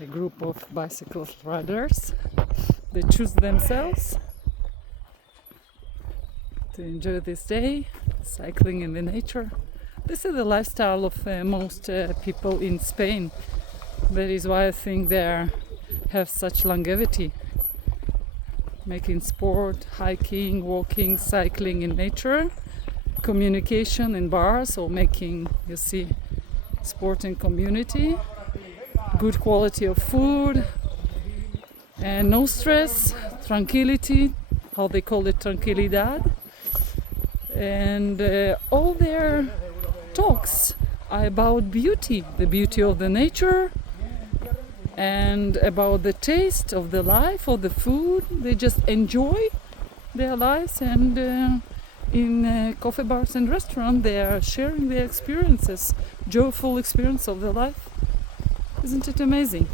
a group of bicycle riders. They choose themselves to enjoy this day, cycling in the nature. This is the lifestyle of most people in Spain. That is why I think they have such longevity. Making sport, hiking, walking, cycling in nature, communication in bars, or making, you see, sport in community, good quality of food, and no stress, tranquility, how they call it, tranquilidad. And all their talks are about beauty, the beauty of the nature, and about the taste of the life, of the food. They just enjoy their lives, and in coffee bars and restaurants they are sharing their experiences, joyful experience of their life. Isn't it amazing?